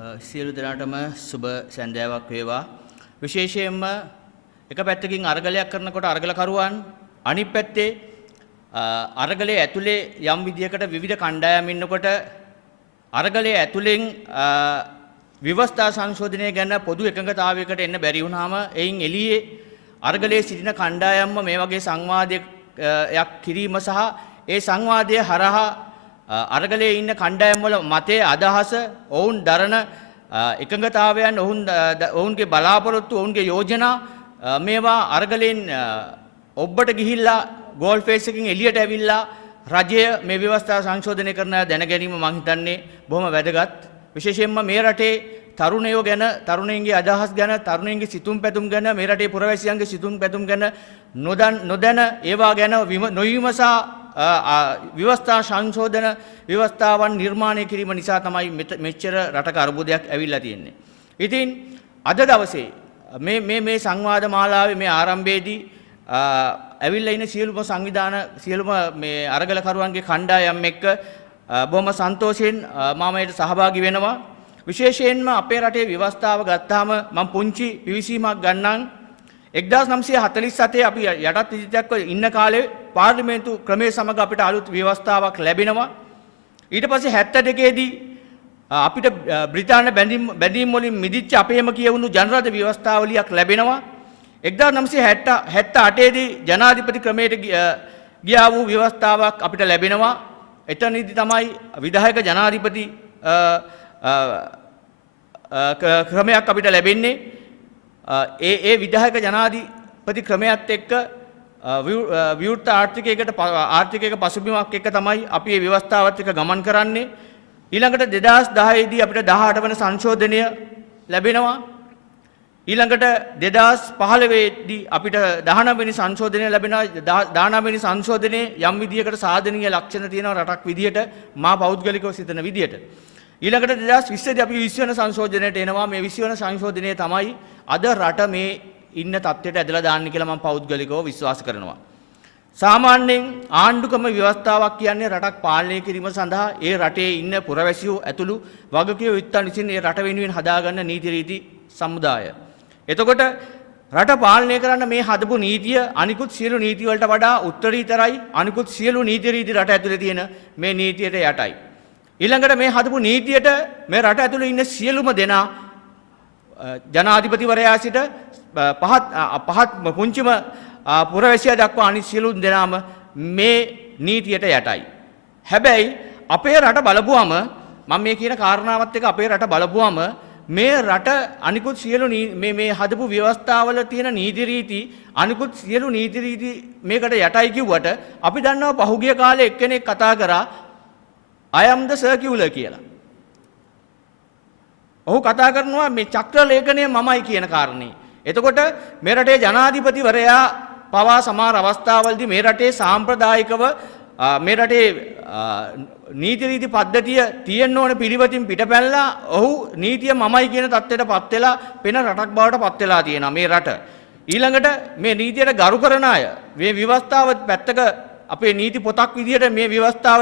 සියලු දෙනාටම සුබ සන්ධ්‍යාවක් වේවා. විශේෂයෙන්ම එක පැත්තකින් අරගලයක් කරනකොට අරගලකරුවන් අනිත් පැත්තේ අරගලයේ ඇතුලේ යම් විදියකට විවිධ කණ්ඩායම් ඉන්නකොට අරගලයේ ඇතුලෙන් ව්‍යවස්ථා සංශෝධනය ගැන පොදු එකඟතාවයකට එන්න බැරි වුණාම එයින් එළියේ අරගලයේ සිටින කණ්ඩායම්ම මේ වගේ සංවාදයක් කිරීම සහ ඒ සංවාදය හරහා අරගලයේ ඉන්න කණ්ඩායම් වල මතයේ අදහස ඔවුන් දරන එකඟතාවයන් ඔවුන්ගේ බලාපොරොත්තු ඔවුන්ගේ යෝජනා මේවා අරගලෙන් ඔබට ගිහිල්ලා ගෝල් ෆේස් එකකින් එළියට ඇවිල්ලා රජය මේ ව්‍යවස්ථා සංශෝධනය කරන දැන ගැනීම මම හිතන්නේ බොහොම වැදගත්. විශේෂයෙන්ම මේ රටේ තරුණයෝ ගැන තරුණයින්ගේ අදහස් ගැන තරුණයින්ගේ සිතුම් පැතුම් ගැන මේ රටේ පුරවැසියන්ගේ සිතුම් පැතුම් ගැන නොදැන ඒවා ගැන නොවිමසා ව්‍යවස්ථා සංශෝධන ව්‍යවස්ථාවන් නිර්මාණය කිරීම නිසා තමයි මෙච්චර රටක අර්බුදයක් ඇවිල්ලා තියෙන්නේ. ඉතින් අද දවසේ මේ සංවාද මාලාවේ මේ ආරම්භයේදී ඇවිල්ලා ඉන්න සියලුම සංවිධාන සියලුම මේ අරගලකරුවන්ගේ කණ්ඩායම් එක්ක බොහොම සන්තෝෂයෙන් මම ඒට සහභාගී වෙනවා. විශේෂයෙන්ම අපේ රටේ ව්‍යවස්ථාව ගත්තාම මම පුංචි පිවිසීමක් ගන්නම්. 1947 අපි යටත් විජිතයක්ව ඉන්න කාලේ පාර්ලිමේන්තු ක්‍රමයේ සමග අපිට අලුත් ව්‍යවස්ථාවක් ලැබෙනවා. ඊට පස්සේ 72 දී අපිට බ්‍රිතාන්‍ය බැඳීම් වලින් මිදිච්ච අපේම කියවුණු ජනරද ව්‍යවස්ථාවලියක් ලැබෙනවා. 1978 දී ජනාධිපති ක්‍රමයට ගියා වූ ව්‍යවස්ථාවක් අපිට ලැබෙනවා. එතනදී තමයි විධායක ජනාධිපති ක්‍රමයක් අපිට ලැබෙන්නේ. ඒ විධායක ජනාධිපති ක්‍රමයත් එක්ක විවෘත ආර්ථිකයක පසුබිමක් එක්ක තමයි අපි මේ ව්‍යවස්ථාවත් එක්ක ගමන් කරන්නේ. ඊළඟට 2010 දී අපිට 18 වෙනි සංශෝධනය ලැබෙනවා. ඊළඟට 2015 දී අපිට 19 වෙනි සංශෝධනය ලැබෙනවා. 19 වෙනි සංශෝධනයේ යම් විදියකට සාධනීය ලක්ෂණ තියෙනවා රටක් විදියට මා පෞද්ගලිකව සිතන විදියට. ඊළඟට 2020 දී අපි 20 වෙනි සංශෝධනයට එනවා. මේ 20 වෙනි සංශෝධනය තමයි අද රට මේ ඉන්න තත්ත්වයට ඇදලා දාන්නේ කියලා මම පෞද්ගලිකව විශ්වාස කරනවා. සාමාන්‍යයෙන් ආණ්ඩුක්‍රම ව්‍යවස්ථාවක් කියන්නේ රටක් පාලනය කිරීම සඳහා ඒ රටේ ඉන්න පුරවැසියෝ ඇතුළු වගකීම් යුක්තන් විසින් ඒ රට වෙනුවෙන් හදාගන්න නීති රීති සමුදාය. එතකොට රට පාලනය කරන්න මේ හදපු නීතිය අනිකුත් සියලු නීති වලට වඩා උත්තරීතරයි. අනිකුත් සියලු නීති රීති රට ඇතුලේ තියෙන මේ නීතියට යටයි. ඊළඟට මේ හදපු නීතියට මේ රට ඇතුලේ ඉන්න සියලුම දෙනා ජනාධිපතිවරයා සිට පහත් පුංචිම පුරවැසියා දක්වා අනිත් සියලු දෙනාම මේ නීතියට යටයි. හැබැයි අපේ රට බලපුවම මම මේ කියන කාරණාවත් එක්ක අපේ රට බලපුවම මේ රට අනිකුත් සියලු මේ හදපු ව්‍යවස්ථාවල තියෙන නීති රීති අනිකුත් සියලු නීති රීති මේකට යටයි කිව්වට අපි දන්නවා පහුගිය කාලේ එක්කෙනෙක් කතා කරා I am the circular කියලා. ඔහු කතා කරනවා මේ චක්‍ර ලේඛනය මමයි කියන කාරණේ. එතකොට මේ රටේ ජනාධිපතිවරයා පවා සමහර අවස්ථාවලදී මේ රටේ සාම්ප්‍රදායිකව මේ රටේ නීති රීති පද්ධතිය තියෙන්න ඕන පිළිවෙතින් පිටපැනලා ඔහු නීතිය මමයි කියන තත්ත්වයටපත් වෙලා වෙන රටක් බවට පත් වෙලා තියෙනවා මේ රට. ඊළඟට මේ නීතියට ගරු කරන අය මේ ව්‍යවස්ථාව පැත්තක අපේ නීති පොතක් විදියට මේ ව්‍යවස්ථාව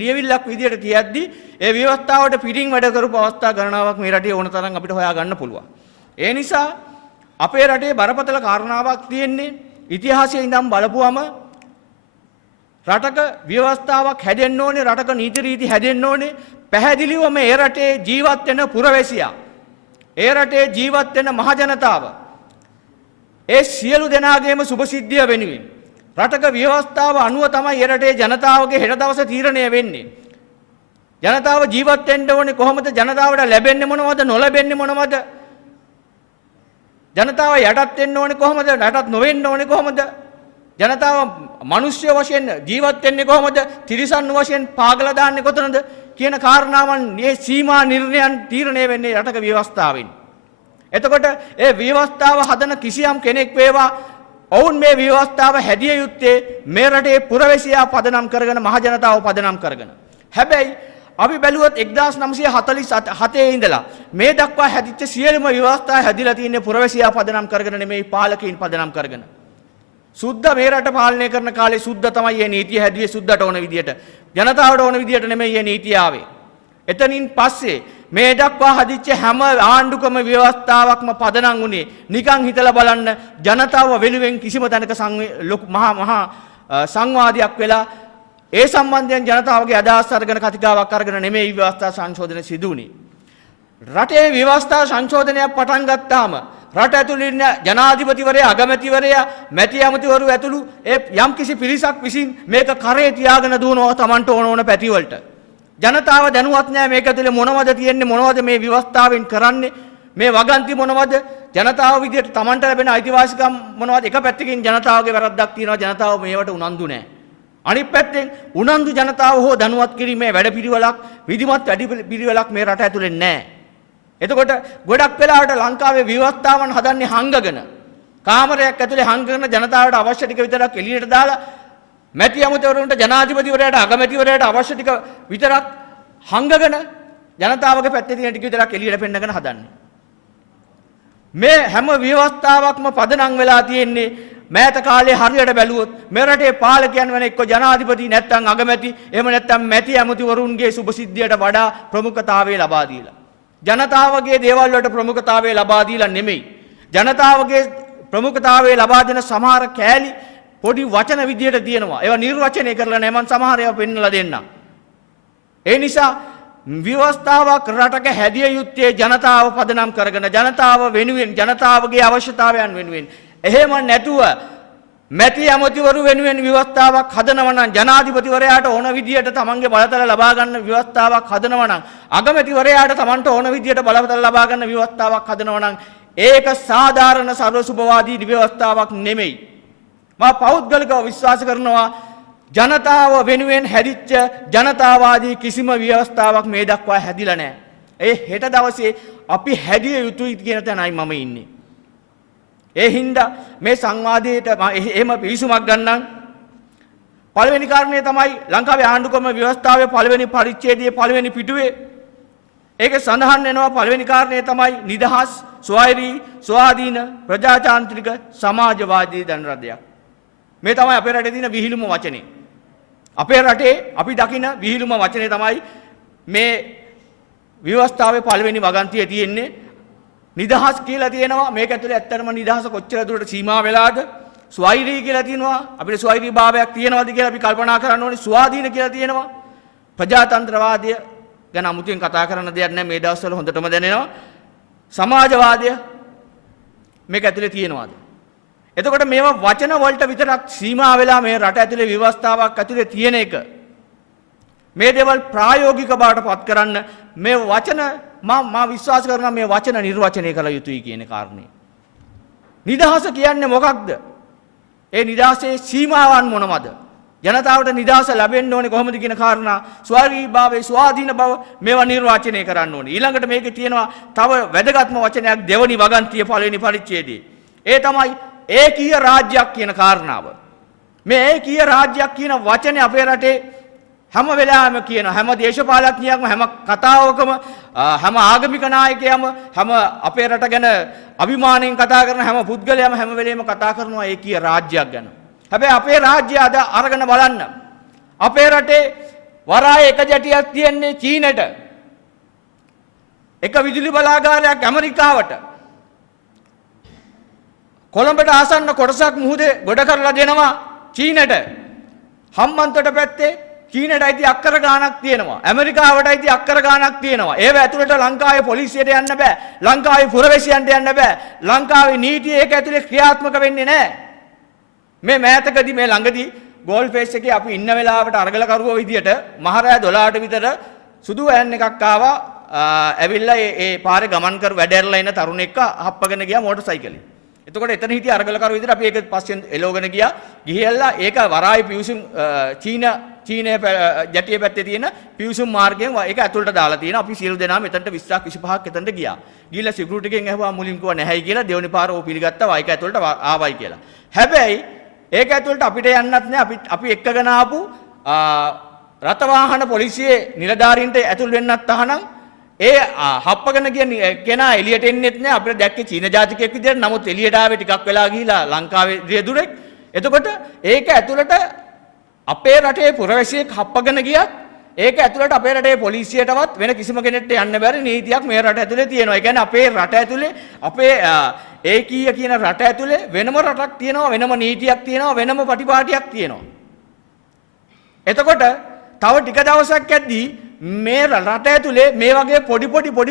ලියවිල්ලක් විදියට තියද්දි ඒ ව්‍යවස්ථාවට පිටින් වැඩ කරපු අවස්ථා ගණනාවක් මේ රටේ ඕන තරම් අපිට හොයා ගන්න පුළුවන්. ඒ නිසා අපේ රටේ බරපතල කාරණාවක් තියෙන්නේ ඉතිහාසයේ ඉඳන් බලපුවම රටක ව්‍යවස්ථාවක් හැදෙන්න ඕනේ රටක නීති රීති හැදෙන්න ඕනේ පැහැදිලිවම මේ රටේ ජීවත් වෙන පුරවැසියා ඒ රටේ ජීවත් වෙන මහ ජනතාව ඒ සියලු දෙනාගේම සුභසිද්ධිය වෙනුවෙන් රටක ව්‍යවස්ථාව අනුව තමයි ඒ රටේ ජනතාවගේ හෙට දවස තීරණය වෙන්නේ. ජනතාව ජීවත් වෙන්න ඕනේ කොහොමද? ජනතාවට ලැබෙන්නේ මොනවද? නොලැබෙන්නේ මොනවද? ජනතාව යටත් වෙන්න ඕනේ කොහොමද? යටත් නොවෙන්න ඕනේ කොහොමද? ජනතාව මිනිස්ය වශයෙන් ජීවත් වෙන්නේ කොහොමද? තිරිසන් වශයෙන් පාගලා දාන්නේ කොතනද? කියන කාරණාවන් මේ සීමා නිර්ණයන් තීරණය වෙන්නේ රටක ව්‍යවස්ථාවෙන්. එතකොට ඒ ව්‍යවස්ථාව හදන කිසියම් කෙනෙක් වේවා ඔවුන් මේ ව්‍යවස්ථාව හැදිය යුත්තේ මේ රටේ පුරවැසියා පදනම් කරගෙන මහ ජනතාව පදනම් කරගෙන. හැබැයි අපි බැලුවොත් 1947 ඉඳලා මේ දක්වා හැදිච්ච සියලුම ව්‍යවස්ථා හැදිලා තියෙන්නේ පුරවැසියා පදනම් කරගෙන නෙමෙයි පාලකයින් පදනම් කරගෙන. සුද්ධ මේ රට පාලනය කරන කාලේ සුද්ධ තමයි මේ නීතිය හැදුවේ සුද්ධට ඕන විදියට. ජනතාවට ඕන විදියට නෙමෙයි මේ නීතිය ආවේ. එතනින් පස්සේ මේ දක්වා හදිච්ච හැම ආණ්ඩුකම ව්‍යවස්ථාවක්ම පදනම් වුණේ නිකන් හිතලා බලන්න ජනතාව වෙනුවෙන් කිසිම තැනක මහා සංවාදයක් වෙලා ඒ සම්බන්ධයෙන් ජනතාවගේ අදහස් අරගෙන කතිකාවක් අරගෙන නෙමෙයි ව්‍යවස්ථා සංශෝධනය සිදු වුණේ. රටේ ව්‍යවස්ථා සංශෝධනයක් පටන් ගත්තාම රට ඇතුළේ ඉන්න ජනාධිපතිවරයා, අගමැතිවරයා, මැති ඇමතිවරු ඇතුළු යම් කිසි පිරිසක් විසින් මේක කරේ තියාගෙන දුවනවා Tamanට ඕන පැති වලට. ජනතාව දැනුවත් නැහැ මේක ඇතුළේ මොනවද තියෙන්නේ, මොනවද මේ ව්‍යවස්ථාවෙන් කරන්නේ, මේ වගන්ති මොනවද, ජනතාව විදියට Tamanට ලැබෙන අයිතිවාසිකම් මොනවද. එක පැත්තකින් ජනතාවගේ වැරද්දක් තියෙනවා, ජනතාව මේවට උනන්දු නැහැ. අනිත් පැත්තෙන් උනන්දු ජනතාව හෝ දැනුවත් කිරීමේ වැඩපිළිවෙලක්, විධිමත් වැඩපිළිවෙලක් මේ රට ඇතුළේ නැහැ. එතකොට ගොඩක් වෙලාවට ලංකාවේ ව්‍යවස්ථාවන් හදන්නේ හංගගෙන, කාමරයක් ඇතුලේ හංගගෙන ජනතාවට අවශ්‍ය ටික විතරක් එළියට දාලා මැති ඇමතිවරුන්ට, ජනාධිපතිවරයාට, අගමැතිවරයාට අවශ්‍ය ටික විතරක් හංගගෙන ජනතාවගේ පැත්තේ තියෙන ටික විතරක් එළියට පෙන්නගෙන හදන්නේ. මේ හැම ව්‍යවස්ථාවක්ම පදනම් වෙලා තියෙන්නේ මෑත කාලේ හරියට බැලුවොත් මේ රටේ පාලකයන් වෙන එක්ක ජනාධිපති නැත්නම් අගමැති, එහෙම නැත්නම් මැති ඇමතිවරුන්ගේ සුභසිද්ධියට වඩා ප්‍රමුඛතාවය ලබා දීලා, ජනතාවගේ දේවල් වලට ප්‍රමුඛතාවය ලබා දීලා නෙමෙයි, ජනතාවගේ ප්‍රමුඛතාවය ලබා දෙන සමහර කෑලි පොඩි වචන විදියට තියෙනවා. ඒවා නිර්වචනය කරලා නැහැ. මම සමහර ඒවා පෙන්නලා දෙන්නම්. ඒ නිසා ව්‍යවස්ථාවක් රටක හැදිය යුත්තේ ජනතාව පදනම් කරගෙන, ජනතාව වෙනුවෙන්, ජනතාවගේ අවශ්‍යතාවයන් වෙනුවෙන්. එහෙම නැතුව මැති ඇමතිවරු වෙනුවෙන් ව්‍යවස්ථාවක් හදනවා නම්, ජනාධිපතිවරයාට ඕන විදියට තමන්ගේ බලතල ලබා ගන්න ව්‍යවස්ථාවක් හදනවා නම්, අගමැතිවරයාට තමන්ට ඕන විදියට බලතල ලබා ගන්න ව්‍යවස්ථාවක් හදනවා නම්, ඒක සාධාරණ සර්වසුභවාදී ව්‍යවස්ථාවක් නෙමෙයි. මම පෞද්ගලිකව විශ්වාස කරනවා ජනතාව වෙනුවෙන් හැදිච්ච ජනතාවාදී කිසිම ව්‍යවස්ථාවක් මේ දක්වා හැදිලා නැහැ. ඒ හෙට දවසේ අපි හැදිය යුතුයි කියන තැනයි මම ඉන්නේ. ඒ හින්දා මේ සංවාදයට එහෙම පිවිසුමක් ගන්නම්. පළවෙනි කාරණේ තමයි ලංකාවේ ආණ්ඩුක්‍රම ව්‍යවස්ථාවේ පළවෙනි පරිච්ඡේදයේ පළවෙනි පිටුවේ ඒකේ සඳහන් වෙනවා පළවෙනි කාරණේ තමයි නිදහස්, ස්වෛරී, ස්වාධීන, ප්‍රජාතාන්ත්‍රික, සමාජවාදී ධනරදයක්. මේ තමයි අපේ රටේ තියෙන විහිළුම වචනේ. අපේ රටේ අපි දකින විහිළුම වචනේ තමයි මේ ව්‍යවස්ථාවේ පළවෙනි වගන්තියේ තියෙන්නේ. නිදහස් කියලා තියෙනවා. මේක ඇතුලේ ඇත්තටම නිදහස කොච්චර දුරට සීමා වෙලාද? ස්වෛරී කියලා තියෙනවා. අපිට ස්වෛරී භාවයක් තියෙනවද කියලා අපි කල්පනා කරන්න ඕනේ. ස්වාධීන කියලා තියෙනවා. ප්‍රජාතන්ත්‍රවාදය ගැන අමුතුවෙන් කතා කරන්න දෙයක් නැහැ. මේ දවස්වල හොඳටම දැනෙනවා. සමාජවාදය මේක ඇතුලේ තියෙනවද? එතකොට මේවා වචන වලට විතරක් සීමා වෙලා මේ රට ඇතුලේ ව්‍යවස්ථාවක් ඇතුලේ තියෙන එක, මේ දේවල් ප්‍රායෝගික බවට පත් කරන්න මේ වචන මම විශ්වාස කරනවා මේ වචන නිර්වචනය කළ යුතුයි කියන කාරණේ. නිදහස කියන්නේ මොකක්ද? ඒ නිදහසේ සීමාවන් මොනවද? ජනතාවට නිදහස ලැබෙන්න ඕනේ කොහොමද කියන කාරණා, ස්වෛරී භාවයේ, ස්වාධීන බව මේවා නිර්වචනය කරන්න ඕනේ. ඊළඟට මේකේ තියෙනවා තව වැදගත්ම වචනයක් දෙවනි වගන්තිය පළවෙනි පරිච්ඡේදයේ. ඒ තමයි ඒකීය රාජ්‍යයක් කියන කාරණාව. මේ ඒකීය රාජ්‍යයක් කියන වචනේ අපේ රටේ හැම වෙලාවෙම කියන, හැම දේශපාලඥයෙක්ම, හැම කතාවකම, හැම ආගමික නායකයම, හැම අපේ රට ගැන අභිමාණයෙන් කතා කරන හැම පුද්ගලයාම හැම වෙලේම කතා කරනවා ඒකීය රාජ්‍යයක් ගැන. හැබැයි අපේ රාජ්‍යය අද අරගෙන බලන්න. අපේ රටේ වරායේ එක ජැටියක් තියෙන්නේ චීනෙට. එක විදුලි බලාගාරයක් ඇමරිකාවට. කොළඹට ආසන්න කොටසක් මුහුදේ ගොඩ කරලා දෙනවා චීනට. හම්බන්තොට පැත්තේ චීනට අයිති අක්කර ගාණක් තියෙනවා. ඇමරිකාවට අයිති අක්කර ගාණක් තියෙනවා. ඒව ඇතුළට ලංකාවේ පොලිසියට යන්න බෑ. ලංකාවේ පුරවැසියන්ට යන්න බෑ. ලංකාවේ නීතිය ඒක ඇතුලේ ක්‍රියාත්මක වෙන්නේ නැහැ. මේ මෑතකදී මේ ළඟදී ගෝල් ෆේස් එකේ අපි ඉන්න වෙලාවට අරගලකරුවෝ විදියට මහරෑ 12ට විතර සුදු වෑන් එකක් ආවා. ඇවිල්ලා ඒ පාරේ ගමන් කර වැඩ ඇරලා ඉන්න තරුණෙක්ව හප්පගෙන ගියා මෝටර් සයිකලෙන්. එතකොට එතන හිටිය අරගලකරු විදිහට අපි ඒක පස්සෙන් එලවගෙන ගියා. ගිහිල්ලා ඒක වරායි පිවිසුම් චීනයේ ජැටිය පැත්තේ තියෙන පිවිසුම් මාර්ගයෙන් ඒක ඇතුළට දාලා තියෙනවා. අපි සියලු දෙනාම එතනට 20ක් 25ක් එතනට ගියා. ගිහිල්ලා සිකියුරිටි එකෙන් ඇහුවා මුලින් කිව්වා නැහැයි කියලා. දෙවෙනි පාර ඕ පිළිගත්තා. ඒක ඇතුළට ආවයි කියලා. හැබැයි ඒක ඇතුළට අපිට යන්නත් නෑ. අපි එක්කගෙන ආපු රථවාහන පොලිසියේ නිලධාරීන්ට ඇතුල් වෙන්නත් තහනම්. ඒ හප්පගෙන ගිය කෙනා එළියට එන්නෙත් නෑ. අපිට දැක්කේ චීන ජාතිකයෙක් විදියට. නමුත් එළියට ආවේ ටිකක් වෙලා ගිහිලා ලංකාවේ රියදුරෙක්. එතකොට ඒක ඇතුළට අපේ රටේ පුරවැසියෙක් හප්පගෙන ගියත් ඒක ඇතුළට අපේ රටේ පොලිසියටවත් වෙන කිසිම කෙනෙක්ට යන්න බැරි නීතියක් මේ රට ඇතුලේ තියෙනවා. ඒ කියන්නේ අපේ රට ඇතුලේ අපේ ඒකීය කියන රට ඇතුලේ වෙනම රටක් තියෙනවා, වෙනම නීතියක් තියෙනවා, වෙනම පටිපාටියක් තියෙනවා. එතකොට තව ටික දවසක් යද්දී මේ රට ඇතුලේ මේ වගේ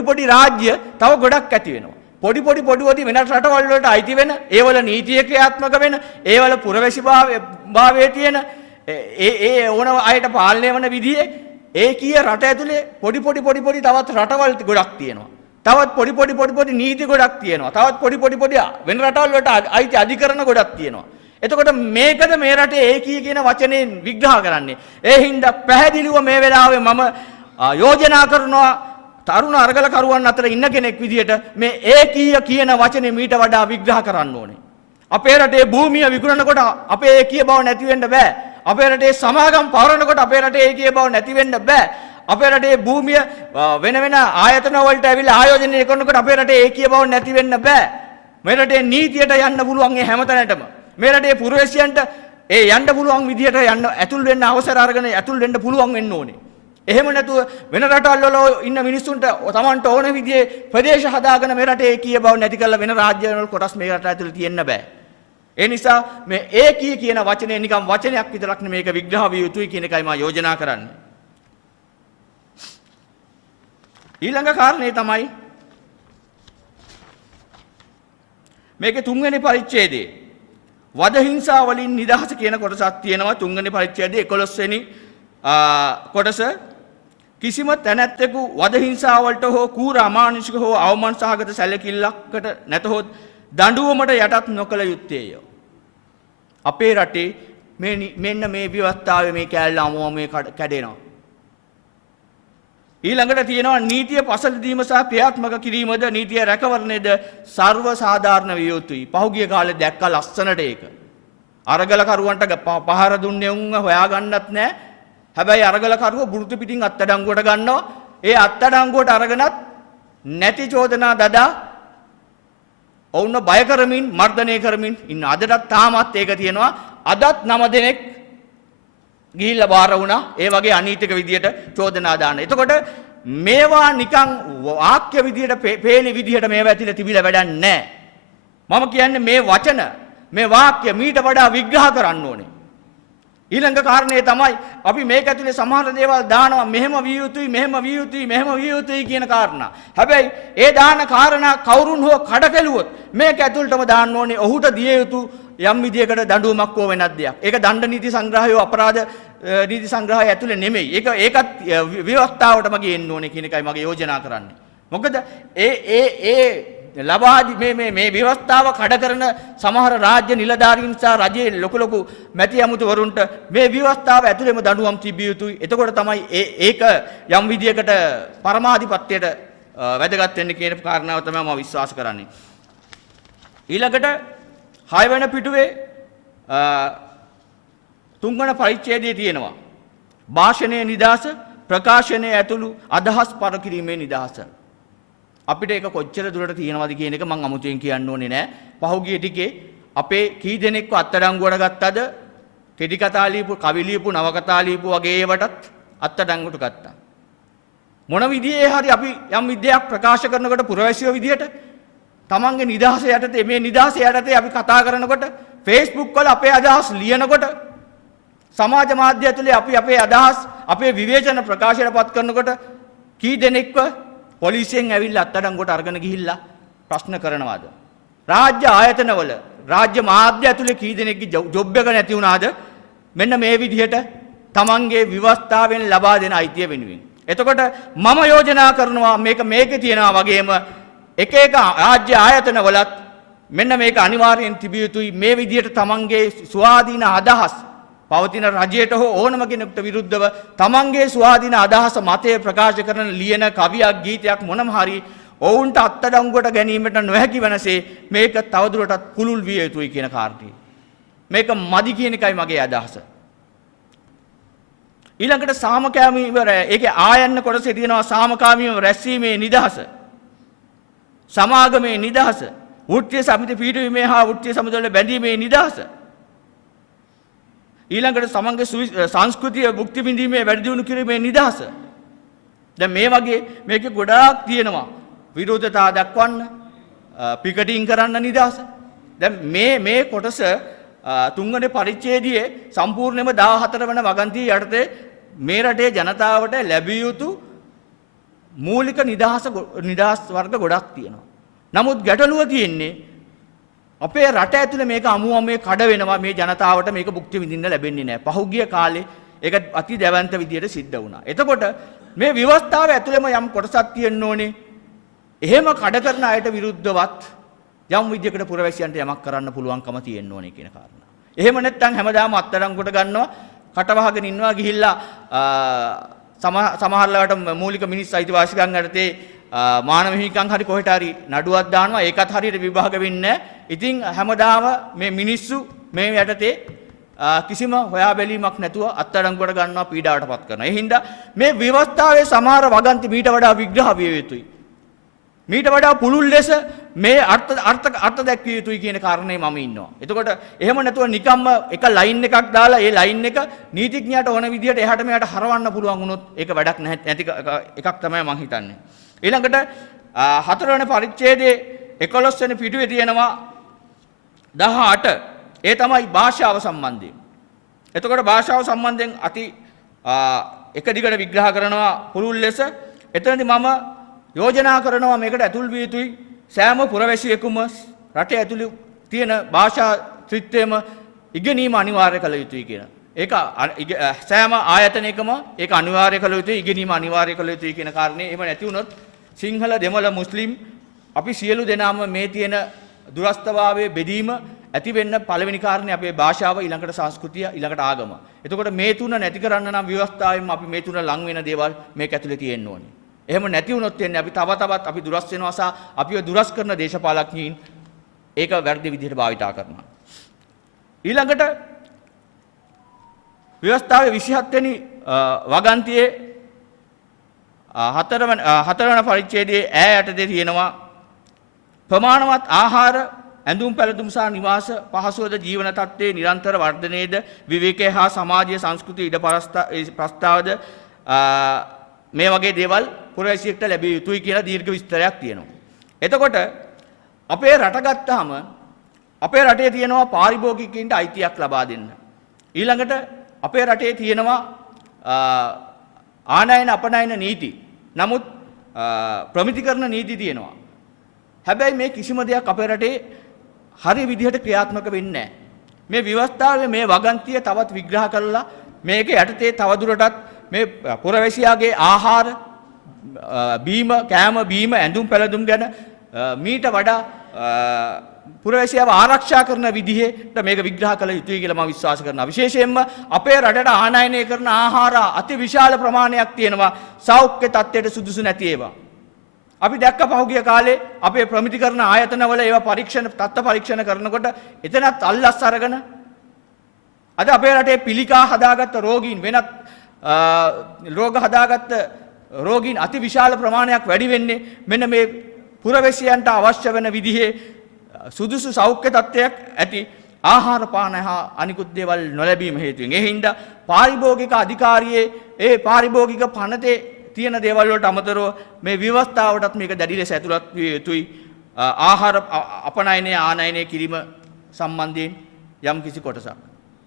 පොඩි රාජ්‍ය තව ගොඩක් ඇති වෙනවා. පොඩි වෙනත් රටවල් වලට අයිති වෙන, ඒවල නීතිය ක්‍රියාත්මක වෙන, ඒවල පුරවැසි භාවයේ තියෙන ඒ ඕන අයට පාලනය වන විදිහේ ඒකීය රට ඇතුලේ පොඩි තවත් රටවල් ගොඩක් තියෙනවා. තවත් පොඩි නීති ගොඩක් තියෙනවා. තවත් පොඩි වෙන රටවල් වලට අයිති අධිකරණ ගොඩක් තියෙනවා. එතකොට මේකද මේ රටේ ඒකීය කියන වචනයෙන් විග්‍රහ කරන්නේ. ඒ හින්දා පැහැදිලිව මේ වෙලාවේ මම යෝජනා කරනවා තරුණ අරගලකරුවන් අතර ඉන්න කෙනෙක් විදියට මේ ඒකීය කියන වචනේ මීට වඩා විග්‍රහ කරන්න ඕනේ. අපේ රටේ භූමිය විකුණනකොට අපේ ඒකීය බව නැති වෙන්න බෑ. අපේ රටේ සමාගම් පවරනකොට අපේ රටේ ඒකීය බව නැති වෙන්න බෑ. අපේ රටේ භූමිය වෙන ආයතන වලට ඇවිල්ලා ආයෝජනය කරනකොට අපේ රටේ ඒකීය බව නැති වෙන්න බෑ. මේ රටේ නීතියට යන්න පුළුවන් ඒ හැමතැනටම. මේ රටේ පුරවැසියන්ට ඒ යන්න පුළුවන් විදියට යන්න ඇතුල් වෙන්න අවසර අරගෙන ඇතුල් වෙන්න පුළුවන් වෙන්න ඕනේ. එහෙම නැතුව වෙන රටවල් වල ඉන්න මිනිස්සුන්ට Tamanට ඕන විදිහේ ප්‍රදේශ හදාගෙන මේ රටේ ඒකීය බව නැති කරලා වෙන රාජ්‍ය වල කොටස් මේ රට ඇතුළේ තියෙන්න බෑ. ඒ නිසා මේ ඒකීය කියන වචනේ නිකම් වචනයක් විතරක් නෙමෙයි මේක විග්‍රහ විය යුතුයි කියන එකයි මම යෝජනා කරන්නේ. ඊළඟ කාරණේ තමයි මේකේ තුන්වෙනි පරිච්ඡේදයේ වද හිංසා වලින් නිදහස කියන කොටසක් තියෙනවා. තුන්වෙනි පරිච්ඡේදයේ 11 වෙනි කොටස කිසිම තැනැත්තෙකු වද හිංසා වලට හෝ කූර අමානුෂික හෝ අවමන් සහගත සැලකිල්ලකට නැතහොත් දඬුවමට යටත් නොකළ යුත්තේය. අපේ රටේ මෙන්න මේ ව්‍යවස්ථාවේ මේ කැලල අමුම මේ කැඩෙනවා. ඊළඟට තියෙනවා නීතිය පසළදීම සහ ක්‍රියාත්මක කිරීමද නීතිය රැකවරණයද සර්ව සාධාරණ විය යුතුයි. පහුගිය කාලේ දැක්ක ලස්සනට ඒක. අරගලකරුවන්ට පහර දුන්නේ උන්ව හොයාගන්නත් නැහැ. හැබැයි අරගලකරුව බුරුතු පිටින් අත්අඩංගුවට ගන්නවා. ඒ අත්අඩංගුවට අරගෙනත් නැති චෝදනා දදා ඔවුන්ව බය කරමින් මර්ධනය කරමින් ඉන්න. අදටත් තාමත් ඒක තියෙනවා. අදත් 9 දෙනෙක් ගිහිල්ලා බාර වුණා. ඒ වගේ අනීතික විදියට චෝදනා දාන්න. එතකොට මේවා නිකන් වාක්‍ය විදියට පේලි විදියට මේවා ඇතුලේ තිබිලා වැඩක් නැහැ. මම කියන්නේ මේ වචන මේ වාක්‍ය මීට වඩා විග්‍රහ කරන්න ඕනේ. ඊළඟ කාරණේ තමයි අපි මේක ඇතුලේ සමහර දේවල් දානවා මෙහෙම විය යුතුයි මෙහෙම විය යුතුයි කියන කාරණා. හැබැයි ඒ දාන කාරණා කවුරුන් හෝ කඩකැලුවොත් මේක ඇතුළටම දාන්න ඕනේ ඔහුට දිය යුතු යම් විදියකට දඬුවමක් හෝ වෙනත් දෙයක්. ඒක දණ්ඩ නීති සංග්‍රහය අපරාධ නීති සංග්‍රහය ඇතුලේ නෙමෙයි. ඒකත් ව්‍යවස්ථාවටම ගේන්න ඕනේ කියන එකයි මගේ යෝජනා කරන්නේ. මොකද ඒ ලබාදී මේ ව්‍යවස්ථාව කඩ කරන සමහර රාජ්‍ය නිලධාරීන් සහ රජයේ ලොකු මැති ඇමතිවරුන්ට මේ ව්‍යවස්ථාව ඇතුළේම දඬුවම් තිබිය යුතුයි. එතකොට තමයි ඒක යම් විදියකට පරමාධිපත්‍යයට වැදගත් වෙන්නේ කියන කාරණාව තමයි මම විශ්වාස කරන්නේ. ඊළඟට 6 වෙනි පිටුවේ 3 වෙනි පරිච්ඡේදයේ තියෙනවා භාෂණයේ නිදහස ප්‍රකාශනයේ ඇතුළු අදහස් පළ කිරීමේ නිදහස. අපිට ඒක කොච්චර දුරට තියෙනවද කියන එක මම අමුතුවෙන් කියන්න ඕනේ නෑ. පහුගිය ටිකේ අපේ කී දෙනෙක්ව අත්අඩංගුවට ගත්තද? කෙටි කතා ලියපු, කවි ලියපු, නවකතා ලියපු වගේ ඒවටත් අත්අඩංගුවට ගත්තා. මොන විදිහේ හරි අපි යම් විද්‍යාවක් ප්‍රකාශ කරනකොට පුරවැසියෝ විදිහට තමන්ගේ නිදහස යටතේ මේ නිදහස යටතේ අපි කතා කරනකොට Facebook වල අපේ අදහස් ලියනකොට සමාජ මාධ්‍ය ඇතුලේ අපි අපේ අදහස් අපේ විවේචන ප්‍රකාශයටපත් කරනකොට කී දෙනෙක්ව පොලිසියෙන් ඇවිල්ලා අත්අඩංගුවට අරගෙන ගිහිල්ලා ප්‍රශ්න කරනවාද? රාජ්‍ය ආයතනවල රාජ්‍ය මාධ්‍ය ඇතුලේ කී දෙනෙක්ගේ ජොබ් එක නැති වුණාද? මෙන්න මේ විදිහට තමන්ගේ ව්‍යවස්ථාවෙන් ලබා දෙන අයිතිය වෙනුවෙන්. එතකොට මම යෝජනා කරනවා මේකේ තියෙනවා වගේම එක රාජ්‍ය ආයතනවලත් මෙන්න මේක අනිවාර්යෙන් තිබිය යුතුයි. මේ විදිහට තමන්ගේ ස්වාධීන අදහස් පවතින රජයට හෝ ඕනම කෙනෙකුට විරුද්ධව තමන්ගේ ස්වාධීන අදහස මතය ප්‍රකාශ කරන ලියන කවියක් ගීතයක් මොනම හරි ඔවුන්ට අත්අඩංගුවට ගැනීමට නොහැකි වෙනසේ මේක තවදුරටත් පුළුල් විය යුතුයි කියන කාරණේ. මේක මදි කියන එකයි මගේ අදහස. ඊළඟට සාමකාමීව ඒකේ ආයන්න කොටසේ තියෙනවා සාමකාමීව රැස්වීමේ නිදහස. සමාගමේ නිදහස. වෘත්තීය සමිති පිටුවීමේ හා වෘත්තීය සමිතිවල බැඳීමේ නිදහස. ඊළඟට සමන්ගේ සංස්කෘතිය භුක්ති විඳීමේ වැඩි දියුණු කිරීමේ නිදහස. දැන් මේ වගේ මේකේ ගොඩාක් තියෙනවා. විරෝධතා දක්වන්න, පිකටින් කරන්න නිදහස. දැන් මේ කොටස තුන්වෙනි පරිච්ඡේදයේ සම්පූර්ණයෙන්ම 14 වෙනි වගන්තිය යටතේ මේ රටේ ජනතාවට ලැබිය යුතු මූලික නිදහස් වර්ග ගොඩක් තියෙනවා. නමුත් ගැටලුව තියෙන්නේ අපේ රට ඇතුලේ මේක අමුමේ කඩ වෙනවා, මේ ජනතාවට මේක භුක්ති විඳින්න ලැබෙන්නේ නැහැ. පහුගිය කාලේ ඒක අති දැවැන්ත විදියට සිද්ධ වුණා. එතකොට මේ ව්‍යවස්ථාව ඇතුලේම යම් කොටසක් තියෙන්න ඕනේ. එහෙම කඩ කරන අයට විරුද්ධවත් යම් විදියකට පුරවැසියන්ට යමක් කරන්න පුළුවන්කම තියෙන්න ඕනේ කියන කාරණා. එහෙම නැත්නම් හැමදාම අත්අඩංගුවට ගන්නවා, කටවහගෙන ඉන්නවා, ගිහිල්ලා සමහරලාට මූලික මිනිස් අයිතිවාසිකම් යටතේ මානව හිමිකම් හරි කොහෙට හරි නඩුවක් දානවා, ඒකත් හරියට විභාග වෙන්නේ නැහැ. ඉතින් හැමදාම මේ මිනිස්සු මේ යටතේ කිසිම හොයා බැලීමක් නැතුව අත්අඩංගුවට ගන්නවා, පීඩාවටපත් කරනවා. ඒ හින්දා මේ ව්‍යවස්ථාවේ සමහර වගන්ති මීට වඩා විග්‍රහ විය යුතුයි. මීට වඩා පුළුල් ලෙස මේ අර්ථ දැක්විය යුතුයි කියන කාරණේ මම ඉන්නවා. එතකොට එහෙම නැතුව නිකම්ම එක ලයින් එකක් දාලා ඒ ලයින් එක නීතිඥයාට ඕන විදිහට එහාට මෙහාට හරවන්න පුළුවන් වුණොත් ඒක වැඩක් නැති එකක් තමයි මම හිතන්නේ. ඊළඟට 4 වෙනි පරිච්ඡේදයේ 11 වෙනි පිටුවේ තියෙනවා 18. ඒ තමයි භාෂාව සම්බන්ධයෙන්. එතකොට භාෂාව සම්බන්ධයෙන් අති එක දිගට විග්‍රහ කරනවා පුළුල් ලෙස. එතනදී මම යෝජනා කරනවා මේකට ඇතුල් විය යුතුයි සෑම පුරවැසියෙකුම රටේ ඇතුළේ තියෙන භාෂා ත්‍රිත්වයම ඉගෙනීම අනිවාර්ය කළ යුතුයි කියන. ඒක සෑම ආයතනයකම ඒක අනිවාර්ය කළ යුතුයි, ඉගෙනීම අනිවාර්ය කළ යුතුයි කියන කාරණේ. එහෙම නැති වුණොත් සිංහල, දෙමළ, මුස්ලිම් අපි සියලු දෙනාම මේ තියෙන දුරස්ථභාවයේ බෙදීම ඇති වෙන්න පළවෙනි කාරණේ අපේ භාෂාව, ඊළඟට සංස්කෘතිය, ඊළඟට ආගම. එතකොට මේ තුන නැති කරන්න නම් ව්‍යවස්ථාවෙන් අපි මේ තුන ලං වෙන දේවල් මේක ඇතුලේ තියෙන්න ඕනේ. එහෙම නැති වුණොත් එන්නේ අපි තවත් අපි දුරස් වෙනවා සහ අපිව දුරස් කරන දේශපාලඥයින් ඒක වැරදි විදිහට භාවිතා කරනවා. ඊළඟට ව්‍යවස්ථාවේ 27 වෙනි වගන්තියේ 4 වෙනි පරිච්ඡේදයේ ඈ යටතේ තියෙනවා ප්‍රමාණවත් ආහාර, ඇඳුම් පැළඳුම් සහ නිවාස පහසුවද ජීවන තත්ත්වයේ නිරන්තර වර්ධනයේද විවේකයේ හා සමාජීය සංස්කෘතික ඉඩ ප්‍රස්තාවද මේ වගේ දේවල් පුරවැසියෙක්ට ලැබිය යුතුයි කියලා දීර්ඝ විස්තරයක් තියෙනවා. එතකොට අපේ රට ගත්තාම අපේ රටේ තියෙනවා පාරිභෝගිකයින්ට අයිතියක් ලබා දෙන්න. ඊළඟට අපේ රටේ තියෙනවා ආනයන අපනයන නීති. නමුත් ප්‍රමිතිකරණ නීති තියෙනවා. හැබැයි මේ කිසිම දෙයක් අපේ රටේ හරි විදිහට ක්‍රියාත්මක වෙන්නේ නැහැ. මේ ව්‍යවස්ථාවේ මේ වගන්තිය තවත් විග්‍රහ කරලා මේක යටතේ තවදුරටත් මේ පුරවැසියාගේ ආහාර, බීම, කෑම බීම, ඇඳුම් පැළඳුම් ගැන මීට වඩා පුරවැසියාව ආරක්ෂා කරන විදිහට මේක විග්‍රහ කළ යුතුයි කියලා මම විශ්වාස කරනවා. විශේෂයෙන්ම අපේ රටට ආනයනය කරන ආහාර අති විශාල ප්‍රමාණයක් තියෙනවා සෞඛ්‍ය තත්ත්වයට සුදුසු නැති ඒවා. අපි දැක්ක පහුගිය කාලේ අපේ ප්‍රමිතිකරණ ආයතනවල ඒවා තත්ත්ව පරීක්ෂණ කරනකොට එතනත් අල්ලස් අරගෙන අද අපේ රටේ පිළිකා හදාගත්ත රෝගීන්, වෙනත් රෝග හදාගත්ත රෝගීන් අති විශාල ප්‍රමාණයක් වැඩි වෙන්නේ මෙන්න මේ පුරවැසියන්ට අවශ්‍ය වෙන විදිහේ සුදුසු සෞඛ්‍ය තත්ත්වයක් ඇති ආහාර පාන හා අනිකුත් දේවල් නොලැබීම හේතුවෙන්. ඒ හින්දා පාරිභෝගික අධිකාරියේ ඒ පාරිභෝගික පනතේ තියෙන දේවල් වලට අමතරව මේ ව්‍යවස්ථාවටත් මේක දැඩි ලෙස ඇතුළත් විය යුතුයි. ආහාර අපනයනය ආනයනය කිරීම සම්බන්ධයෙන් යම් කිසි කොටසක්.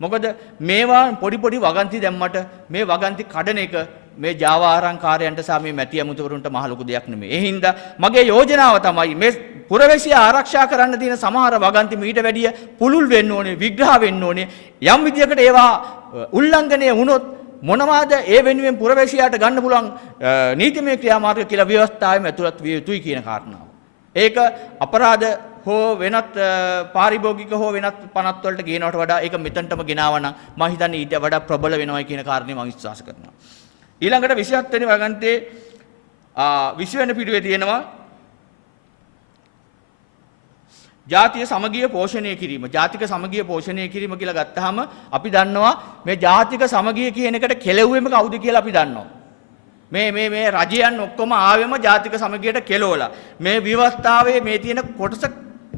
මොකද මේවා පොඩි වගන්ති දැම්මට මේ වගන්ති කඩන එක මේ ජාවා ආරංකාරයන්ට සහ මේ මැටි ඇමතිවරුන්ට මහ ලොකු දෙයක් නෙමෙයි. ඒ හින්දා මගේ යෝජනාව තමයි මේ පුරවැසිය ආරක්ෂා කරන්න තියෙන සමහර වගන්ති මීට වැඩිය පුළුල් වෙන්න ඕනේ, විග්‍රහ වෙන්න ඕනේ. යම් විදියකට ඒවා උල්ලංඝනය වුණොත් මොනවාද ඒ වෙනුවෙන් පුරවැසියාට ගන්න පුළුවන් නීතිමය ක්‍රියාමාර්ග කියලා ව්‍යවස්ථාවෙම ඇතුළත් විය යුතුයි කියන කාරණාව. ඒක අපරාධ හෝ වෙනත් පාරිභෝගික හෝ වෙනත් පනත් වලට ගේනවට වඩා ඒක මෙතනටම ගෙනාවා නම් මම හිතන්නේ ඊට වඩා ප්‍රබල වෙනවා කියන කාරණේ මම විශ්වාස කරනවා. ඊළඟට 27 වෙනි වගන්තියේ 20 වෙනි පිටුවේ තියෙනවා ජාතිය සමගිය පෝෂණය කිරීම. ජාතික සමගිය පෝෂණය කිරීම කියලා ගත්තාම අපි දන්නවා මේ ජාතික සමගිය කියන එකට කෙලෙව්වෙම කවුද කියලා අපි දන්නවා. මේ රජයන් ඔක්කොම ආවෙම ජාතික සමගියට කෙලවලා මේ ව්‍යවස්ථාවේ මේ තියෙන කොටස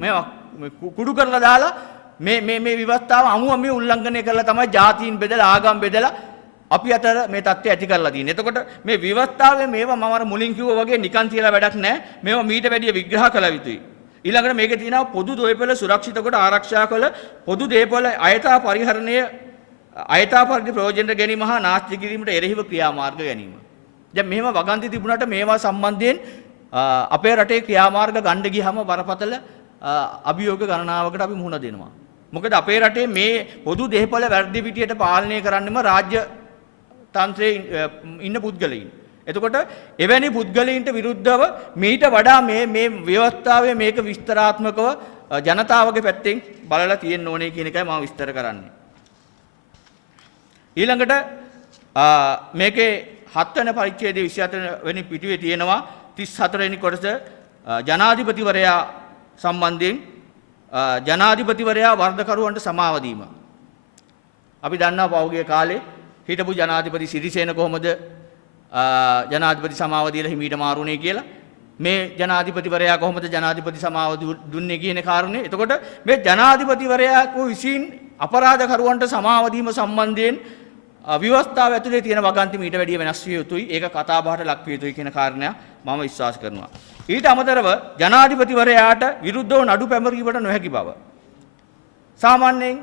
මේ කුඩු කරලා දාලා මේ විවස්ථාව අමුම මේ උල්ලංඝනය කරලා තමයි ජාතීන් බෙදලා ආගම් බෙදලා අපි අතර මේ தත්ත්වය ඇති කරලා තියෙන්නේ. එතකොට මේ විවස්ථාවේ මේවා මම අර මුලින් කිව්වා වගේ නිකන් තියලා වැඩක් නැහැ. මේවා මීට වැඩිය විග්‍රහ කළ යුතුයි. ඊළඟට මේකේ තියෙනවා පොදු දේපොළ සුරක්ෂිත කොට ආරක්ෂා කළ පොදු දේපොළ අයථා පරිහරණය අයථා පරිදි ප්‍රයෝජන ගැනීම හා නාස්ති කිරීමට එරෙහිව ක්‍රියාමාර්ග ගැනීම. දැන් මෙහෙම වගන්ති තිබුණාට මේවා සම්බන්ධයෙන් අපේ රටේ ක්‍රියාමාර්ග ගන්න ගියහම බරපතල අභියෝග ගණනාවකට අපි මුහුණ දෙනවා. මොකද අපේ රටේ මේ පොදු දේපොළ වැඩි පිටියට පාලනය කරන්නෙම රාජ්‍ය තන්ත්‍රයේ ඉන්න පුද්ගලයින්. එතකොට එවැනි පුද්ගලයින්ට විරුද්ධව මීට වඩා මේ ව්‍යවස්ථාවේ මේක විස්තරාත්මකව ජනතාවගේ පැත්තෙන් බලලා තියෙන්න ඕනේ කියන එකයි මම විස්තර කරන්නේ. ඊළඟට මේකේ 7 වෙනි පරිච්ඡේදයේ 24 වෙනි පිටුවේ තියෙනවා 34 වෙනි කොටස ජනාධිපතිවරයා සම්බන්ධයෙන් ජනාධිපතිවරයා වරදකරුවන්ට සමාව දීම. අපි දන්නවා පෞද්ගලික කාලේ හිටපු ජනාධිපති සිරිසේන කොහොමද ජනාධිපති සමාව දීලා හිමීට මාරුනේ කියලා. මේ ජනාධිපතිවරයා කොහොමද ජනාධිපති සමාව දුන්නේ කියන කාරණේ. එතකොට මේ ජනාධිපතිවරයා විසින් අපරාධකරුවන්ට සමාව දීම සම්බන්ධයෙන් ව්‍යවස්ථාව ඇතුලේ තියෙන වගන්ති මීට වැඩිය වෙනස් විය යුතුයි. ඒක කතා බහට ලක් විය යුතුයි කියන කාරණය මම විශ්වාස කරනවා. ඊට අමතරව ජනාධිපතිවරයාට විරුද්ධව නඩු පැමිණීමට නොහැකි බව. සාමාන්‍යයෙන්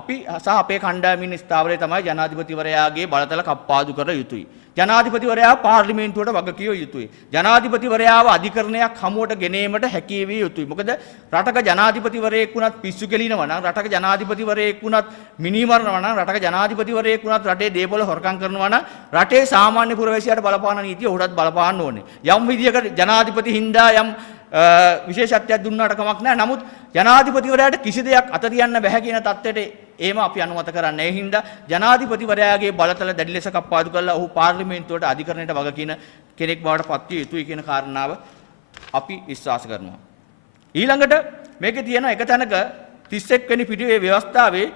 අපි සහ අපේ කණ්ඩායමින් ස්ථාවරයේ තමයි ජනාධිපතිවරයාගේ බලතල කප්පාදු කර යුතුයි. ජනාධිපතිවරයා පාර්ලිමේන්තුවට වගකිය යුතුයි. ජනාධිපතිවරයාව අධිකරණයක් හමුවට ගෙනීමට හැකිය විය යුතුයි. මොකද රටක ජනාධිපතිවරයෙක් වුණත් පිස්සු කෙලිනවා නම්, රටක ජනාධිපතිවරයෙක් වුණත් මිනී මරනවා නම්, රටක ජනාධිපතිවරයෙක් වුණත් රටේ දේපොළ හොරකම් කරනවා නම්, රටේ සාමාන්‍ය පුරවැසියාට බලපාන නීතිය උහුටත් බලපාන්න ඕනේ. යම් විදියකට ජනාධිපති හින්දා යම් විශේෂත්වයක් දුන්නාට කමක් නැහැ. නමුත් ජනාධිපතිවරයාට කිසි දෙයක් අත තියන්න බැහැ කියන தත්ත්වයට ඒම අපි අනුමත කරන්නේ. ඒ හින්දා ජනාධිපතිවරයාගේ බලතල දැඩි ලෙස කප්පාදු කරලා ඔහු පාර්ලිමේන්තුවට අධිකරණයට වගකින කෙනෙක් බවට පත් විය යුතුයි කියන කාරණාව අපි විශ්වාස කරනවා. ඊළඟට මේකේ තියෙන එක තැනක 31 වෙනි පිටුවේ ව්‍යවස්ථාවේ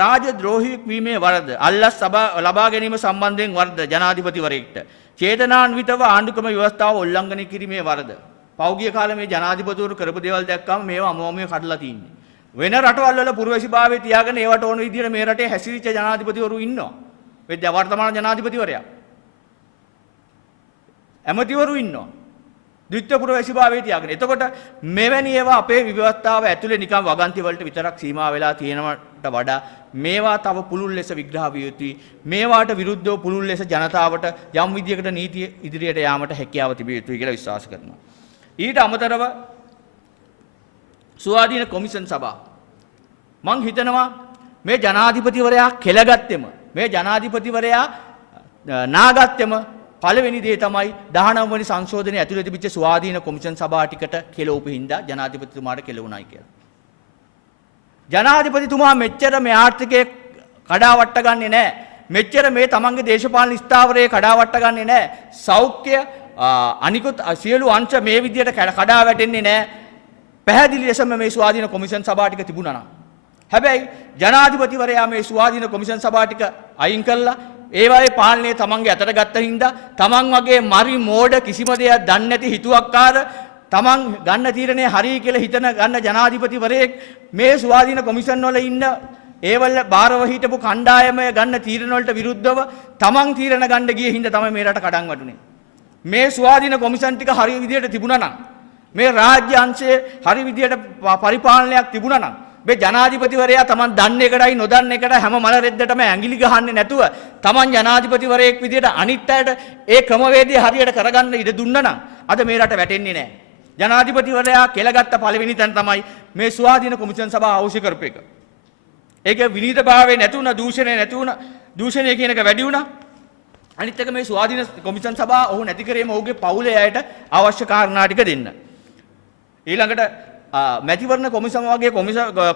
රාජද්‍රෝහීෙක් වීමේ වරද අල්ලස් ලබා ගැනීම සම්බන්ධයෙන් වරද ජනාධිපතිවරයෙක්ට චේතනාන්විතව ආණ්ඩුක්‍රම ව්‍යවස්ථාව උල්ලංඝනය කිරීමේ වරද. පෞද්ගලික කාලේ මේ ජනාධිපතිවරු කරපු දේවල් දැක්කම මේවා අමුමම කඩලා තින්නේ. වෙන රටවල් වල පුරවැසිභාවයේ තියාගෙන ඒවට ඕන විදිහට මේ රටේ හැසිරිච්ච ජනාධිපතිවරු ඉන්නවා. මේ වර්තමාන ජනාධිපතිවරයා. ඇමතිවරු ඉන්නවා. ද්විත්ව පුරවැසිභාවයේ තියාගෙන. එතකොට මෙවැනි ඒවා අපේ ව්‍යවස්ථාව ඇතුලේ නිකන් වගන්ති වලට විතරක් සීමා වෙලා තියෙනවට වඩා මේවා තව පුළුල් ලෙස විග්‍රහ විය යුතුයි. මේවාට විරුද්ධව පුළුල් ලෙස ජනතාවට යම් විදියකට නීතිය ඉදිරියට යාමට හැකියාව තිබිය යුතුයි කියලා විශ්වාස කරනවා. ඊට අමතරව ස්වාධීන කොමිෂන් සභාව මං හිතනවා මේ ජනාධිපතිවරයා කෙලගත්තෙම මේ ජනාධිපතිවරයා නාගත්තෙම පළවෙනි දේ තමයි 19 වෙනි සංශෝධනයේ ඇතුළේ තිබිච්ච ස්වාධීන කොමිෂන් සභා ටිකට කෙලවපු හින්දා ජනාධිපතිතුමාට කෙලුණායි කියලා. ජනාධිපතිතුමා මෙච්චර මේ ආර්ථිකයේ කඩාවට්ට ගන්නෙ නැහැ. මෙච්චර මේ තමන්ගේ දේශපාලන ස්ථාවරයේ කඩාවට්ට ගන්නෙ නැහැ. සෞඛ්‍ය අනිකුත් සියලු අංශ මේ විදියට කඩා වැටෙන්නේ නැහැ. පැහැදිලි ලෙසම මේ ස්වාධීන කොමිෂන් සභා ටික තිබුණා නම්. හැබැයි ජනාධිපතිවරයා මේ ස්වාධීන කොමිෂන් සභා ටික අයින් කළා. ඒවායේ පාලනය තමන්ගේ අතට ගත්ත හින්දා තමන් වගේ මරි මෝඩ කිසිම දෙයක් දන්නේ නැති හිතුවක්කාර තමන් ගන්න තීරණේ හරි කියලා හිතන ගන්න ජනාධිපතිවරයෙක් මේ ස්වාධීන කොමිෂන් වල ඉන්න ඒවල බාරව හිටපු කණ්ඩායම ගන්න තීරණ වලට විරුද්ධව තමන් තීරණ ගන්න ගිය හින්දා තමයි මේ රට කඩන් වැටුනේ. මේ ස්වාධීන කොමිෂන් ටික හරි විදියට තිබුණා නම් මේ රාජ්‍ය අංශයේ හරි විදියට පරිපාලනයක් තිබුණා නම් මේ ජනාධිපතිවරයා Taman දන්න එකටයි නොදන්න එකට හැම මල රෙද්දටම ඇඟිලි ගහන්නේ නැතුව Taman ජනාධිපතිවරයෙක් විදියට අනිත් අයට ඒ ක්‍රමවේදය හරියට කරගන්න ඉඩ දුන්නා නම් අද මේ රට වැටෙන්නේ නැහැ. ජනාධිපතිවරයා කෙලගත්ත පළවෙනි තැන තමයි මේ ස්වාධීන කොමිෂන් සභාව අවශ්‍ය කරපු එක. ඒකේ විනීතභාවය නැති වුණා, දූෂණය නැති වුණා, දූෂණය කියන එක වැඩි වුණා. අනිත් එක මේ ස්වාධීන කොමිෂන් සභාව ඔහු නැති කරේම ඔහුගේ පවුලේ අයට අවශ්‍ය කාරණා ටික දෙන්න. ඊළඟට මැතිවරණ කොමිසම වගේ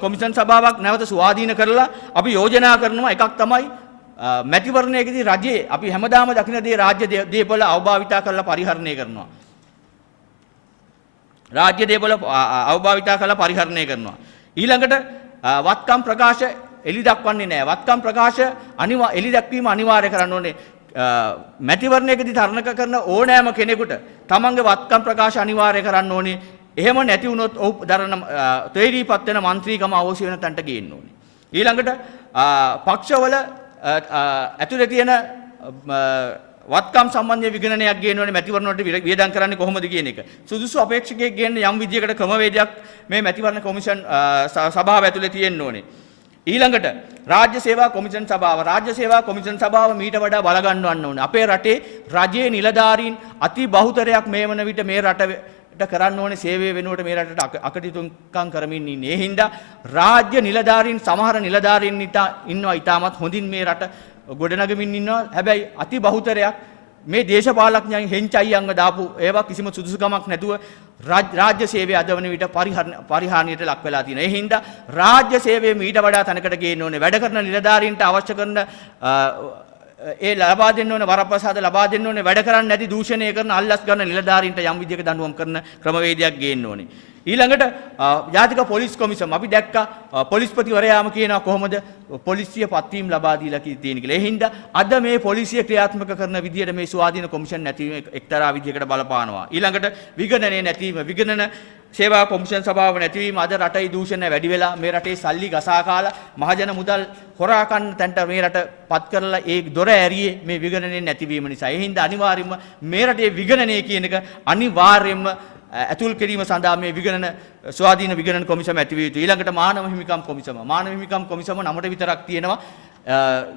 කොමිෂන් සභාවක් නැවත ස්වාධීන කරලා අපි යෝජනා කරනවා. එකක් තමයි මැතිවරණයේදී රජයේ අපි හැමදාම දකින දේ රාජ්‍ය දේපොළ අවභාවිතා කරලා පරිහරණය කරනවා. රාජ්‍ය දේපොළ අවභාවිතා කරලා පරිහරණය කරනවා. ඊළඟට වත්කම් ප්‍රකාශ එලි දක්වන්නේ නැහැ. වත්කම් ප්‍රකාශ එලි දැක්වීම අනිවාර්ය කරන්න ඕනේ. මැතිවරණයකදී තරණක කරන ඕනෑම කෙනෙකුට තමන්ගේ වත්කම් ප්‍රකාශ අනිවාර්ය කරන්න ඕනේ. එහෙම නැති වුණොත් ඔහු දරන තේරීපත් වෙන മന്ത്രിකම අවශ්‍ය වෙන තැනට ගේන්න ඕනේ. ඊළඟට පක්ෂවල ඇතුලේ තියෙන වත්කම් සම්බන්ධ විගණනයක් ගේන්න ඕනේ මැතිවරණ වලට වියදම් කරන්නේ කොහොමද කියන එක. සුදුසු අපේක්ෂකයෙක් ගේන්න යම් විදියකට ක්‍රමවේදයක් මේ මැතිවරණ කොමිෂන් සභාව ඇතුලේ තියෙන්න ඕනේ. ඊළඟට රාජ්‍ය සේවා කොමිෂන් සභාව මීට වඩා බල ගන්නවන්න ඕනේ. අපේ රටේ රජයේ නිලධාරීන් අති බහුතරයක් මේ වන විට මේ රටට කරන්න ඕනේ සේවය වෙනුවට මේ රටට අකටයුතුකම් කරමින් ඉන්නේ. ඒ හින්දා රාජ්‍ය නිලධාරීන් සමහර නිලධාරීන් ඉන්නවා ඊටමත් හොඳින් මේ රට ගොඩනගමින් ඉන්නවා. හැබැයි අති බහුතරයක් මේ දේශපාලඥයන් හෙන්චයියන්ව දාපු ඒවා කිසිම සුදුසුකමක් නැතුව රාජ්‍ය සේවය අද වන විට පරිහානියට ලක් වෙලා තියෙනවා. ඒ හින්දා රාජ්‍ය සේවය මීට වඩා තැනකට ගේන්න ඕනේ. වැඩ කරන නිලධාරීන්ට අවශ්‍ය කරන ඒ ලබා දෙන්න ඕනේ වරප්‍රසාද ලබා දෙන්න ඕනේ. වැඩ කරන්නේ නැති දූෂණය කරන අල්ලස් ගන්න නිලධාරීන්ට යම් විදියක දඬුවම් කරන ක්‍රමවේදයක් ගේන්න ඕනේ. ඊළඟට ජාතික පොලිස් කොමිසම අපි දැක්කා පොලිස්පතිවරයාම කියනවා කොහොමද පොලිසිය පත්වීම් ලබා දීලා තියෙන කියලා. ඒ හින්දා අද මේ පොලිසිය ක්‍රියාත්මක කරන විදියට මේ ස්වාධීන කොමිෂන් නැතිවීම එක්තරා විදියකට බලපානවා. ඊළඟට විගණනයේ නැතිවීම විගණන සේවා කොමිෂන් සභාව නැතිවීම අද රටේ දූෂණ වැඩි වෙලා මේ රටේ සල්ලි ගසා කාලා මහජන මුදල් හොරා කන්න තැනට මේ රට පත් කරලා ඒ දොර ඇරියේ මේ විගණනයේ නැතිවීම නිසා. ඒ හින්දා අනිවාර්යයෙන්ම මේ රටේ විගණනය කියන එක අනිවාර්යයෙන්ම ඇතුල් කිරීම සඳහා මේ විගණන ස්වාධීන විගණන කොමිසම ඇති විය යුතුයි. ඊළඟට මානව හිමිකම් කොමිසම. මානව හිමිකම් කොමිසම නමට විතරක් තියෙනවා.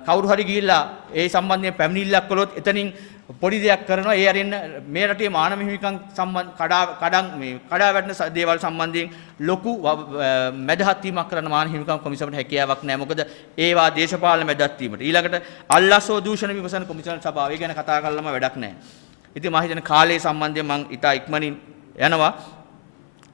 කවුරු හරි ගිහිල්ලා ඒ සම්බන්ධයෙන් පැමිණිල්ලක් කළොත් එතනින් පොඩි දෙයක් කරනවා. ඒ අරින්න මේ රටේ මානව හිමිකම් සම්බන්ධ කඩා වැටෙන දේවල් සම්බන්ධයෙන් ලොකු මැදහත් වීමක් කරන්න මානව හිමිකම් කොමිසමට හැකියාවක් නැහැ. මොකද ඒවා දේශපාලන මැදහත් වීමට. ඊළඟට අල්ලාසෝ දූෂණ විමසන කොමිසම සභාව. ඒ ගැන කතා කරලම වැඩක් නැහැ. ඉතින් මම හිතන්නේ කාලයේ සම්බන්ධයෙන් මම ඉතා ඉක්මනින් යනවා.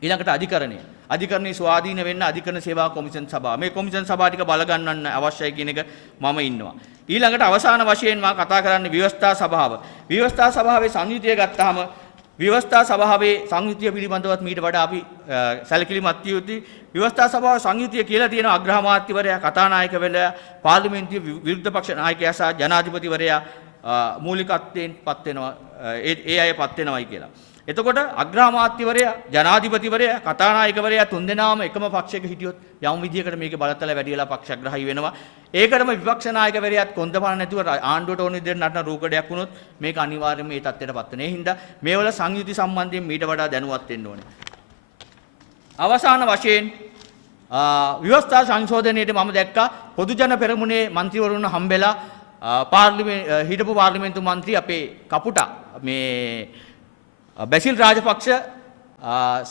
ඊළඟට අධිකරණයේ ස්වාධීන වෙන්න අධිකරණ සේවා කොමිෂන් සභාව. මේ කොමිෂන් සභාව ටික බල ගන්නන්න අවශ්‍යයි කියන එක මම ඉන්නවා. ඊළඟට අවසාන වශයෙන් මම කතා කරන්නේ ව්‍යවස්ථා සභාව. ව්‍යවස්ථා සභාවේ සංයුතිය ගත්තාම ව්‍යවස්ථා සභාවේ සංයුතිය පිළිබඳවත් මීට වඩා අපි සැලකිලිමත් විය යුතුයි. ව්‍යවස්ථා සභාව සංයුතිය කියලා තියෙන අග්‍රාමාත්‍යවරයා, කතානායකවරයා, පාර්ලිමේන්තුවේ විරුද්ධ පක්ෂ නායකයා සහ ජනාධිපතිවරයා මූලිකත්වයෙන් පත් වෙනවා. ඒ අය පත් වෙනවයි කියලා. එතකොට අග්‍රාමාත්‍යවරයා, ජනාධිපතිවරයා, කතානායකවරයා තුන්දෙනාම එකම පක්ෂයක හිටියොත් යම් විදියකට මේකේ බලතල වැඩි වෙලා පක්ෂග්‍රාහී වෙනවා. ඒකටම විපක්ෂ නායකවරයාත් කොන්දපණ නැතුව ආණ්ඩුවට ඕන විදිහට නටන රූකඩයක් වුණොත් මේක අනිවාර්යයෙන්ම මේ තත්ත්වයට පත් වෙනවා. ඒ හින්දා මේවල සංයුති සම්බන්ධයෙන් මීට වඩා දැනුවත් වෙන්න ඕනේ. අවසාන වශයෙන් ව්‍යවස්ථා සංශෝධනයේදී මම දැක්කා පොදු ජන පෙරමුණේ മന്ത്രിවරුන් හම්බෙලා හිටපු පාර්ලිමේන්තු මන්ත්‍රී අපේ කපුටා මේ බැසිල් රාජපක්ෂ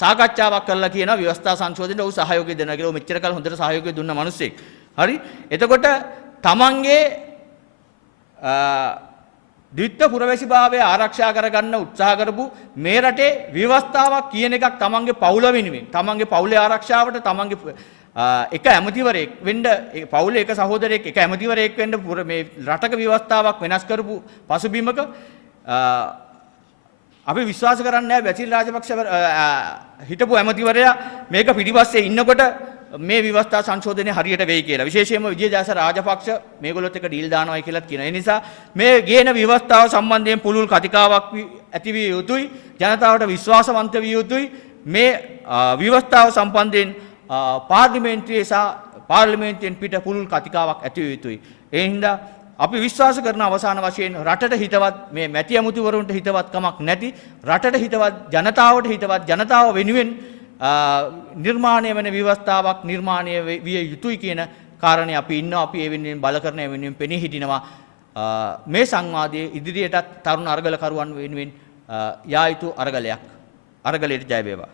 සාකච්ඡාවක් කරලා කියනවා ව්‍යවස්ථා සංශෝධනයට ඔහු සහයෝගය දෙනවා කියලා. ඔහු මෙච්චර කාල හොඳට සහයෝගය දුන්න මිනිස්සෙක්. හරි. එතකොට තමන්ගේ ද්විත්ව පුරවැසිභාවය ආරක්ෂා කරගන්න උත්සාහ කරපු මේ රටේ ව්‍යවස්ථාවක් කියන එකක් තමන්ගේ පවුල වෙනුවෙන්, තමන්ගේ පවුලේ ආරක්ෂාවට තමන්ගේ එක ඇමතිවරයෙක් වෙන්න, පවුලේ එක සහෝදරයෙක් එක ඇමතිවරයෙක් වෙන්න මේ රටක ව්‍යවස්ථාවක් වෙනස් කරපු පසුබිමක අපි විශ්වාස කරන්නේ නැහැ බැසිල් රාජපක්ෂ හිටපු ඇමතිවරයා මේක පිටිපස්සේ ඉන්නකොට මේ ව්‍යවස්ථා සංශෝධනය හරියට වෙයි කියලා. විශේෂයෙන්ම විජේදාස රාජපක්ෂ මේගොල්ලොත් එක ඩීල් දානවායි කියලාත් කියනවා. ඒ නිසා මේ ගේන ව්‍යවස්ථාව සම්බන්ධයෙන් පුළුල් කතිකාවක් ඇති විය යුතුයි. ජනතාවට විශ්වාසවන්ත විය යුතුයි. මේ ව්‍යවස්ථාව සම්බන්ධයෙන් පාර්ලිමේන්තුවේ සහ පාර්ලිමේන්තුවෙන් පිට පුළුල් කතිකාවක් ඇති විය යුතුයි. ඒ හින්දා අපි විශ්වාස කරන අවසාන වශයෙන් රටට හිතවත් මේ මැති ඇමතිවරුන්ට හිතවත් කමක් නැති, රටට හිතවත්, ජනතාවට හිතවත්, ජනතාව වෙනුවෙන් නිර්මාණය වෙන ව්‍යවස්ථාවක් නිර්මාණය විය යුතුයි කියන කාරණේ අපි ඉන්නවා. අපි ඒ වෙනුවෙන් බල කරන ඒ වෙනුවෙන් පෙනී හිටිනවා. මේ සංවාදයේ ඉදිරියටත් තරුණ අරගලකරුවන් වෙනුවෙන් යා යුතු අරගලයට ජය වේවා.